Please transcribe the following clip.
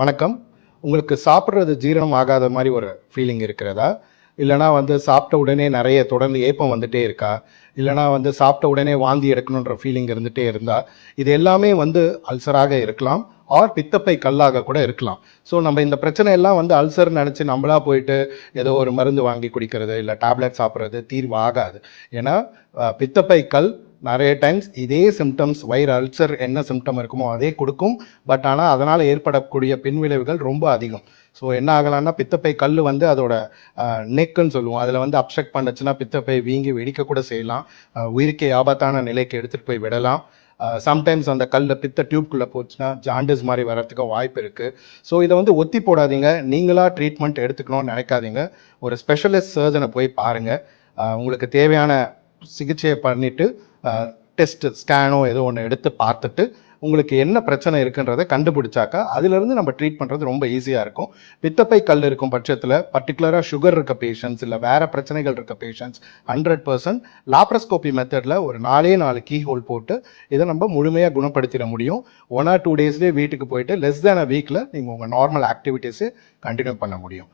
வணக்கம். உங்களுக்கு சாப்பிட்றது ஜீரணம் ஆகாத மாதிரி ஒரு ஃபீலிங் இருக்கிறதா? இல்லைனா வந்து சாப்பிட்ட உடனே நிறைய தொடர்ந்து ஏப்பம் வந்துட்டே இருக்கா? இல்லைனா வந்து சாப்பிட்ட உடனே வாந்தி எடுக்கணுன்ற ஃபீலிங் இருந்துகிட்டே இருந்தா? இது எல்லாமே வந்து அல்சராக இருக்கலாம். ஆர் பித்தப்பை கல்லாக கூட இருக்கலாம். ஸோ நம்ம இந்த பிரச்சனை எல்லாம் வந்து அல்சர் நினச்சி நம்மளா போயிட்டு ஏதோ ஒரு மருந்து வாங்கி குடிக்கிறது இல்லை டேப்லெட் சாப்பிட்றது தீர்வு ஆகாது. ஏன்னா பித்தப்பை கல் நிறைய டைம்ஸ் இதே சிம்டம்ஸ் வயிறு அல்சர் என்ன சிம்டம் இருக்குமோ அதே கொடுக்கும். பட் ஆனால் அதனால் ஏற்படக்கூடிய பின்விளைவுகள் ரொம்ப அதிகம். ஸோ என்ன ஆகலாம்னா பித்தப்பை கல் வந்து அதோட நெக்குன்னு சொல்லுவோம். அதில் வந்து அப்செக்ட் பண்ணுச்சுன்னா பித்தப்பை வீங்கி வெடிக்கக்கூட செய்யலாம். உயிருக்கே ஆபத்தான நிலைக்கு எடுத்துகிட்டு போய் விடலாம். சம்டைம்ஸ் அந்த கல்லில் பித்த டியூப்குள்ளே போச்சுன்னா ஜாண்டிஸ் மாதிரி வர்றதுக்கு வாய்ப்பு இருக்குது ஸோ இதை வந்து ஒத்தி போடாதீங்க. நீங்களா ட்ரீட்மெண்ட் எடுத்துக்கணும்னு நினைக்காதீங்க. ஒரு ஸ்பெஷலிஸ்ட் சர்ஜனை போய் பாருங்கள் உங்களுக்கு தேவையான சிகிச்சையை பண்ணிவிட்டு டெஸ்ட்டு ஸ்கேனோ ஏதோ ஒன்று எடுத்து பார்த்துட்டு உங்களுக்கு என்ன பிரச்சனை இருக்குன்றதை கண்டுபிடிச்சாக்கா அதுலேருந்து நம்ம ட்ரீட் பண்ணுறது ரொம்ப ஈஸியாக இருக்கும். பித்தப்பை கல் இருக்கும் பட்சத்தில் பர்டிகுலராக சுகர் இருக்க பேஷண்ட்ஸ் இல்லை வேறு பிரச்சனைகள் இருக்க பேஷண்ட்ஸ் ஹண்ட்ரட் பர்சன்ட் லாப்ரஸ்கோபி மெத்தடில் ஒரு நாலே நாலு கீ ஹோல் போட்டு இதை நம்ம முழுமையாக குணப்படுத்திட முடியும். ஒன் ஆர் டூ டேஸ்லேயே வீட்டுக்கு போயிட்டு லெஸ் தேன் அ வீக்கில் நீங்கள் உங்கள் நார்மல் ஆக்டிவிட்டீஸை கண்டினியூ பண்ண முடியும்.